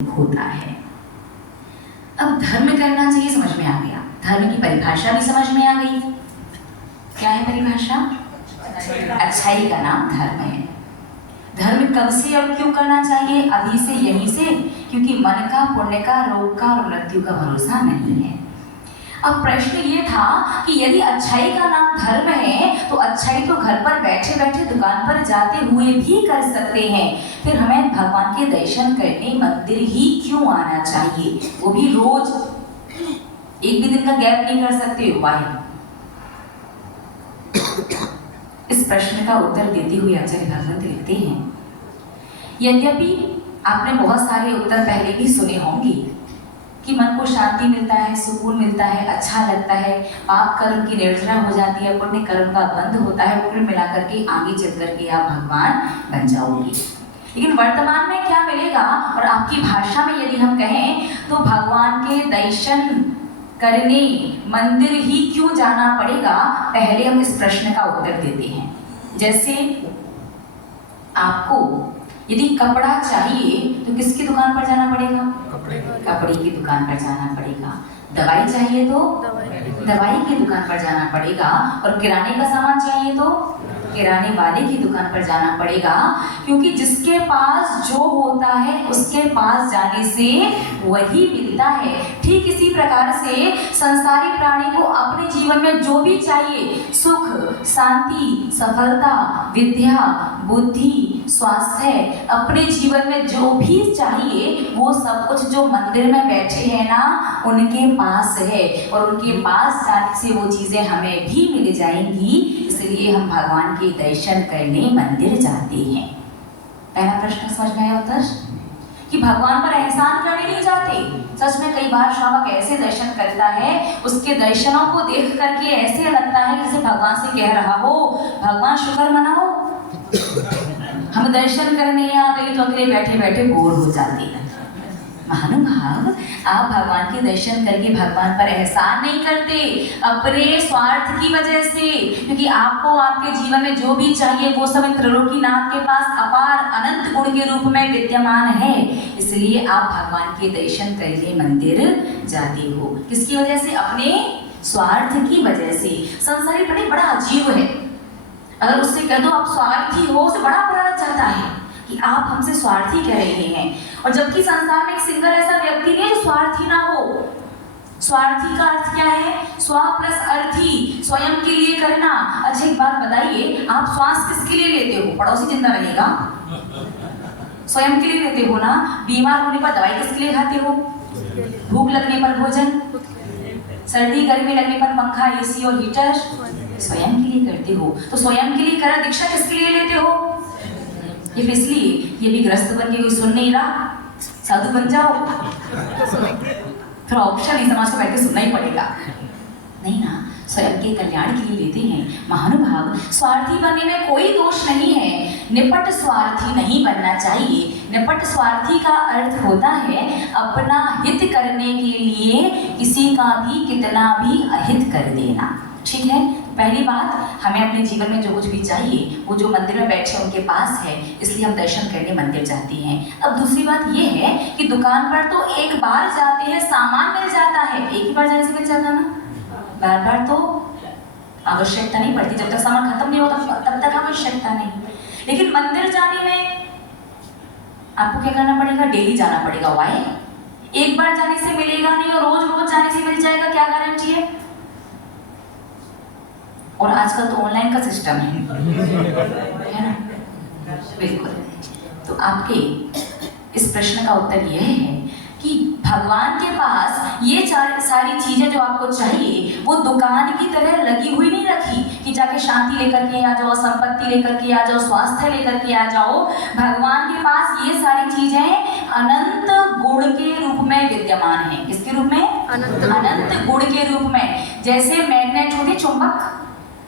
होता है। अब धर्म करना चाहिए समझ में आ गया, धर्म की परिभाषा भी समझ में आ गई। क्या है परिभाषा? अच्छाई का नाम धर्म है। धर्म कब से और क्यों करना चाहिए? अभी से, यहीं से, क्योंकि मन का, पुण्य का, रोग का और मृत्यु का भरोसा नहीं है। अब प्रश्न ये था कि यदि अच्छाई का नाम धर्म है तो अच्छाई तो घर पर बैठे बैठे दुकान पर जाते हुए भी कर सकते हैं, फिर हमें भगवान के दर्शन करने मंदिर ही क्यों आना चाहिए, वो भी रोज? एक भी दिन का गैप नहीं कर सकते? वाई? इस प्रश्न का उत्तर देते हुए आचार्य भगवंत लिखते हैं, यद्यपि आपने बहुत सारे उत्तर पहले भी सुने होंगे कि मन को शांति मिलता है, सुकून मिलता है, अच्छा लगता है, पाप कर्म की निर्जरा हो जाती है, पुण्य कर्म का बंध होता है, कुल मिलाकर के आगे चल करके आप भगवान बन जाओगे। लेकिन वर्तमान में क्या मिलेगा? और आपकी भाषा में यदि हम कहें तो भगवान के दर्शन करने मंदिर ही क्यों जाना पड़ेगा, पहले हम इस प्रश्न का उत्तर देते हैं। जैसे आपको यदि कपड़ा चाहिए तो किसकी दुकान पर जाना पड़ेगा? कपड़े की दुकान पर जाना पड़ेगा। दवाई चाहिए तो दवाई की दुकान पर जाना पड़ेगा। और किराने का सामान चाहिए तो किराने वाले की दुकान पर जाना पड़ेगा, क्योंकि जिसके पास जो होता है उसके पास जाने से वही मिलता है। ठीक इसी प्रकार से संसारी प्राणी को अपने जीवन में जो भी चाहिए, सुख, शांति, सफलता, विद्या, बुद्धि, स्वास्थ्य, अपने जीवन में जो भी चाहिए वो सब कुछ जो मंदिर में बैठे हैं ना, उनके पास है। और उनके पास जाने से वो चीजें हमें भी मिल जाएंगी, इसलिए हम भगवान के दर्शन करने मंदिर जाते हैं। पहला प्रश्न समझ में आया उत्तर? कि भगवान पर एहसान करने नहीं जाते। सच में कई बार श्रावक ऐसे दर्शन करता है, उसके दर्शनों को देख करके ऐसे लगता है जैसे भगवान से कह रहा हो, भगवान शुक्र मनाओ, हम दर्शन करने आ गए तो अकेले बैठे बैठे बोर हो जाते हैं। महानुभाव, आप भगवान के दर्शन करके भगवान पर एहसान नहीं करते अपने स्वार्थ की वजह से, क्योंकि आपको आपके जीवन में जो भी चाहिए वो सब त्रिलोकीनाथ के पास अपार अनंत गुण के रूप में विद्यमान है, इसलिए आप भगवान के दर्शन करने मंदिर जाते हो। किसकी वजह से? अपने स्वार्थ की वजह से। संसारी प्राणी बड़ा अजीब है, अगर उससे कह दो आप स्वार्थी हो, उसे बड़ा बुरा लग जाता है कि आप हमसे स्वार्थी कह रहे हैं। और जबकि संसार में एक सिंगल ऐसा व्यक्ति नहीं है जो स्वार्थी ना हो। स्वार्थी का अर्थ क्या है? स्व प्लस अर्थी, स्वयं के लिए करना। अच्छा एक बात बताइए, आप श्वास किसके लिए लेते हो? पड़ोसी जिंदा रहेगा, स्वयं के लिए लेते हो ना। बीमार होने पर दवाई किसके लिए खाते हो? भूख लगने पर भोजन, सर्दी गर्मी लगने पर पंखा, एसी और हीटर, स्वयं के लिए करते हो। तो स्वयं के लिए करा दीक्षा किसके लिए लेते हो? ये इसलिए ये भी ग्रस्त बन के कोई सुन नहीं रहा, साधु बन जाओ, फिर ऑप्शन नहीं, समाज को बैठ के सुनना ही पड़ेगा, नहीं ना। स्वयं के कल्याण के लिए लेते हैं। महानुभाव, स्वार्थी बनने में कोई दोष नहीं है, निपट स्वार्थी नहीं बनना चाहिए। निपट स्वार्थी का अर्थ होता है अपना हित करने के लिए किसी का भी कितना भी अहित कर देना। ठीक है, पहली बात, हमें अपने जीवन में जो कुछ भी चाहिए वो जो मंदिर में बैठे उनके पास है, इसलिए हम दर्शन करने मंदिर जाते हैं। अब दूसरी बात ये है कि दुकान पर तो एक बार जाते हैं, सामान मिल जाता है, एक ही बार जाने से मिल जाता ना, बार बार तो आवश्यकता नहीं पड़ती। जब तक सामान खत्म नहीं होता तब तक आवश्यकता नहीं। लेकिन मंदिर जाने में आपको क्या करना पड़ेगा? डेली जाना पड़ेगा। वाई? एक बार जाने से मिलेगा नहीं और रोज रोज जाने से मिल जाएगा, क्या गारंटी है? और आजकल तो ऑनलाइन का सिस्टम है ना? बिल्कुल। तो आपके इस प्रश्न का उत्तर यह है कि भगवान के पास ये सारी चीजें जो आपको चाहिए वो दुकान की तरह लगी हुई नहीं रखी कि जाके शांति लेकर के आ जाओ, संपत्ति लेकर के आ जाओ, स्वास्थ्य लेकर के आ जाओ। भगवान के पास ये सारी चीजें अनंत गुण के रूप में विद्यमान है। किसके रूप में? अनंत गुण के रूप में। जैसे मैग्नेट होती, चुंबक,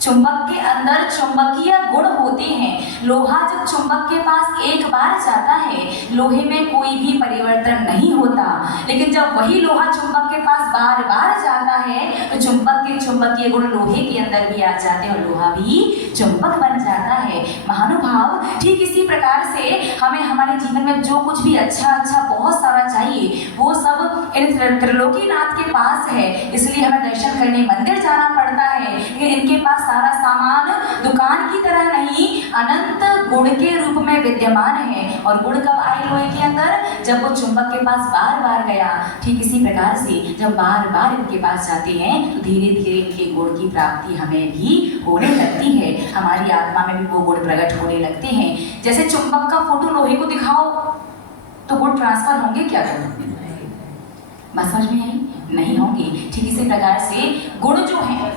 चुंबक के अंदर चुंबकीय गुण होते हैं। लोहा जब चुंबक के पास एक बार जाता है, लोहे में कोई भी परिवर्तन नहीं होता, लेकिन जब वही लोहा चुंबक के पास बार बार जाता है तो चुंबक के चुंबकीय गुण लोहे के अंदर भी आ जाते हैं और लोहा भी चुंबक बन जाता है। महानुभाव, ठीक इसी प्रकार से हमें हमारे जीवन में जो कुछ भी अच्छा बहुत सारा चाहिए वो सब इन त्रिलोकीनाथ के पास है, इसलिए हमें दर्शन करने मंदिर जाना पड़ता है। लेकिन इनके पास सारा सामान दुकान की तरह नहीं, अनंत गुण के रूप में विद्यमान है। और गुण कब आए लोहे के अंदर? जब वो चुंबक के पास बार बार गया। ठीक इसी प्रकार से जब बार बार इनके पास जाते हैं तो धीरे धीरे इनके गुण की प्राप्ति हमें भी होने लगती है, हमारी आत्मा में भी वो गुण प्रकट होने लगते हैं। जैसे चुंबक का फोटो लोहे को दिखाओ तो गुण ट्रांसफर होंगे क्या? बात समझ में आई? नहीं होंगे। ठीक इसी प्रकार से गुण जो है,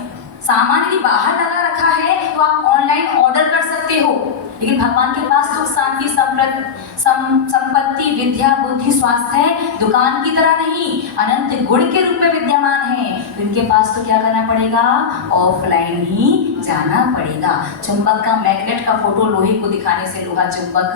सामान यदि बाहर लगा रखा है तो आप ऑनलाइन ऑर्डर कर सकते हो, लेकिन भगवान के पास सुख शांति संपत्ति विद्या बुद्धि स्वास्थ्य है, दुकान की तरह नहीं, अनंत गुण के रूप में विद्यमान है। इनके पास तो क्या करना पड़ेगा? ऑफलाइन ही जाना पड़ेगा। चुंबक का मैग्नेट का फोटो लोहे को दिखाने से लोहा चुंबक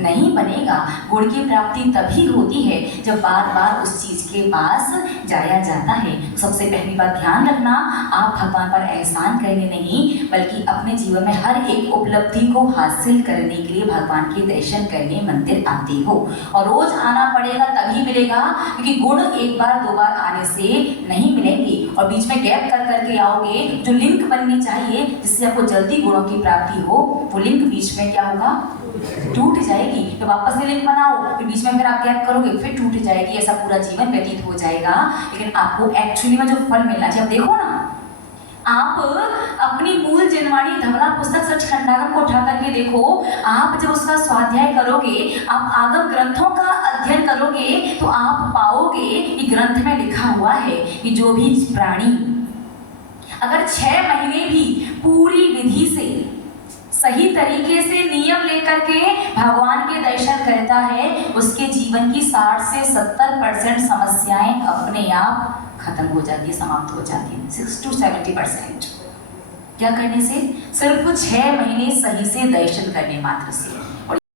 नहीं बनेगा। गुण की प्राप्ति तभी होती है जब बार बार उस चीज के पास जाया जाता है। सबसे पहली बात ध्यान रखना, आप भगवान पर एहसान करने नहीं बल्कि अपने जीवन में हर एक उपलब्धि को हासिल करने के लिए भगवान के दर्शन करने मंदिर आते हो। और रोज आना पड़ेगा तभी मिलेगा, क्योंकि गुण एक बार दो बार आने से नहीं मिलेंगे। और बीच में गैप कर करके आओगे, जो लिंक बननी चाहिए जिससे आपको जल्दी गुणों की प्राप्ति हो, वो लिंक बीच में क्या होगा? टूट जाएगी। तो वापस से लिंक बनाओ, फिर बीच में फिर आप गैप करोगे, फिर टूट जाएगी। ऐसा पूरा जीवन व्यतीत हो जाएगा। लेकिन आपको एक्चुअली में जो फल मिलना चाहिए, आप देखो ना, आप अपनी मूल जिनवाणी धवला पुस्तक सचखंडागम को उठा करके देखो। आप जब उसका स्वाध्याय करोगे, आप आगम ग्रंथों का अध्ययन करोगे तो आप पाओगे कि ग्रंथ में लिखा हुआ है कि जो भी प्राणी अगर 6 महीने भी पूरी विधि से सही तरीके से नियम लेकर के भगवान के दर्शन करता है, उसके जीवन की 60 से 70% समस्याएं अपने आप खत्म हो जाती है, समाप्त हो जाती है। 60 to 70% क्या करने से? सिर्फ 6 महीने सही से दर्शन करने मात्र से।